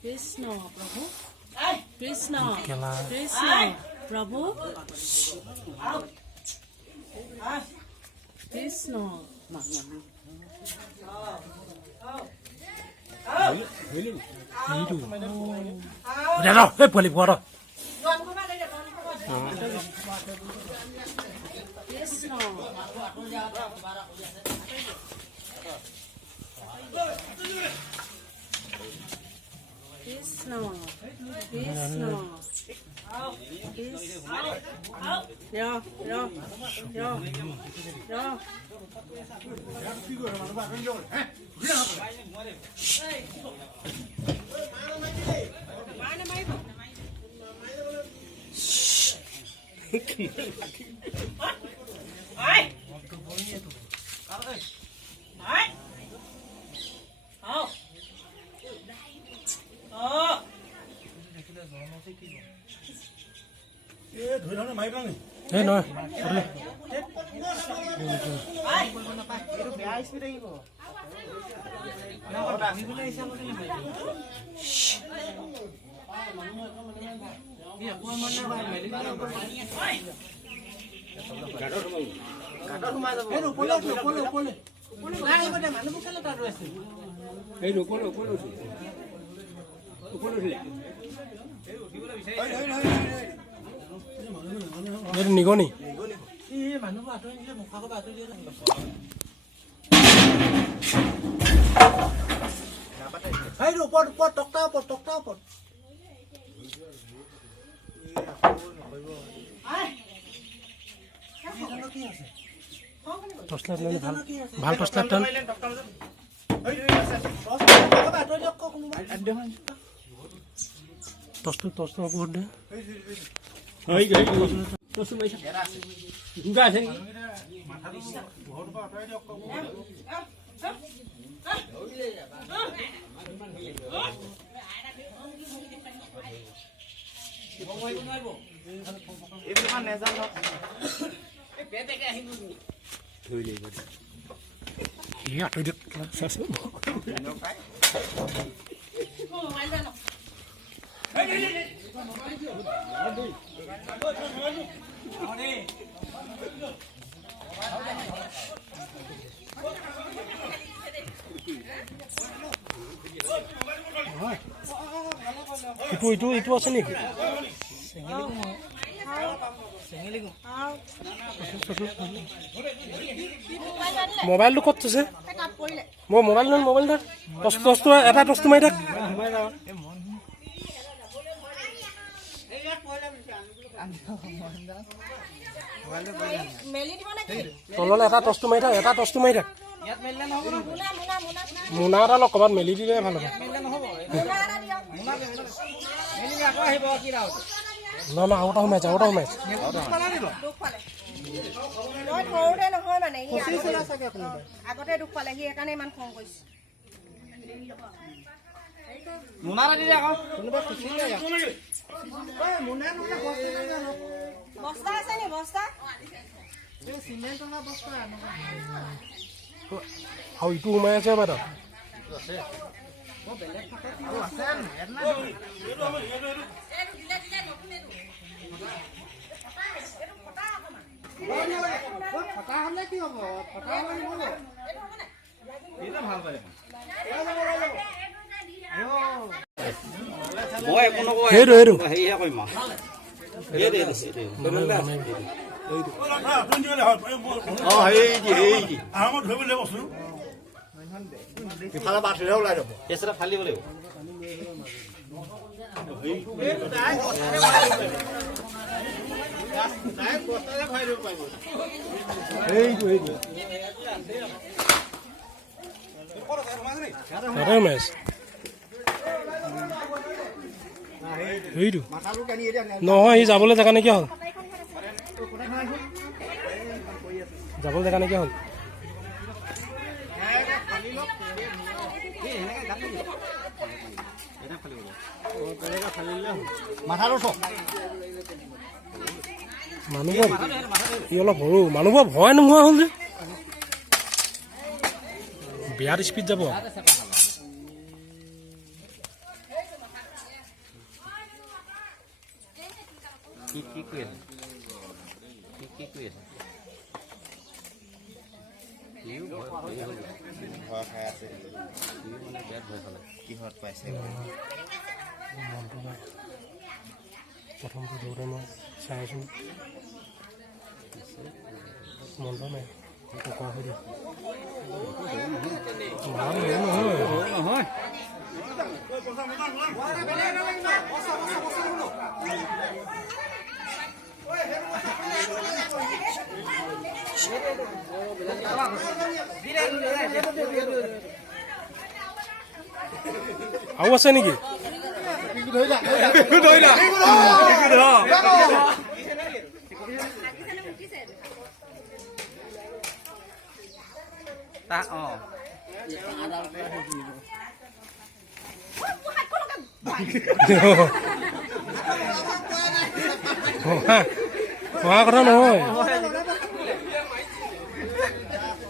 কৃষ্ণ প্ৰভু কৃষ্ণ কৃষ্ণ প্ৰভু কৃষ্ণ পোৱালি পোৱা কৃষ্ণ কৃষ্ণ কৃষ্ণ এই নহয় নিগনি ভাল টৰ্চলাইট টৰ্চটো বহুত দে ইটো আছে নেকি মোবাইলটো ক'ত আছে মই মোবাইল টৰ্চটো এটা টৰ্চটো মাৰি থাক তললে এটা টৰ্চটো মাৰি থাক মোনা এটা লগ ক'ৰবাত মেলি দিলে ভাল হ'ব না আৰু এটা সোমাইছে আগতে দুখ পালে সি সেইকাৰণে ইমান খং কৰিছে বস্তা আছে নি বস্তা আৰু ইটো সোমাই আছে বাইদেউ নহয় সি যাবলৈ জেগা নাইকিয়া হ'ল মানুহবোৰ ই অলপ সৰু মানুহবোৰ ভয় নোহোৱা হ'ল যে বিয়াত স্পীড যাব প্ৰথমটো দৌৰে মই চাই আছোঁ মনটো নাই নহয় আৰু আছে নেকি হোৱা কথা নহয়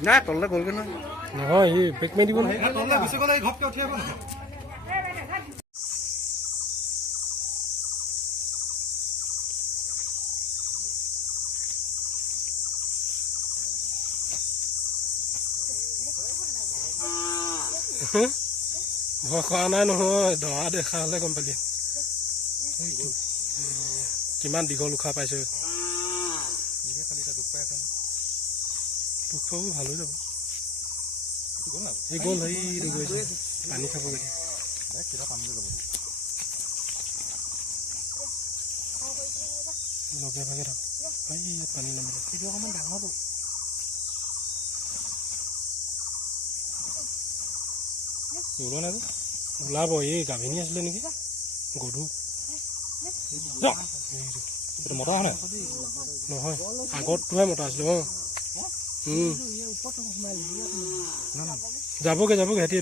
নাই তললে গ'লগৈ নহয় সি বেক মাৰি দিব নহয় ভয় খোৱা নাই নহয় ধৰা দেখা হলে গম পালি কিমান দীঘল উশাহ পাইছে দুখ পাব ভাল হৈ যাব এই গ'ল সেইটো গৈছে পানী খাব গৈ লগে ভাগে থাকো ইয়াত পানী নামিলে সেইটো অকণমান ডাঙৰটো ওলাব এই গাভিনী আছিলে নেকি গধু মতা হয় নহয় আগতটোহে মতা আছিলে যাবগে সিহঁতি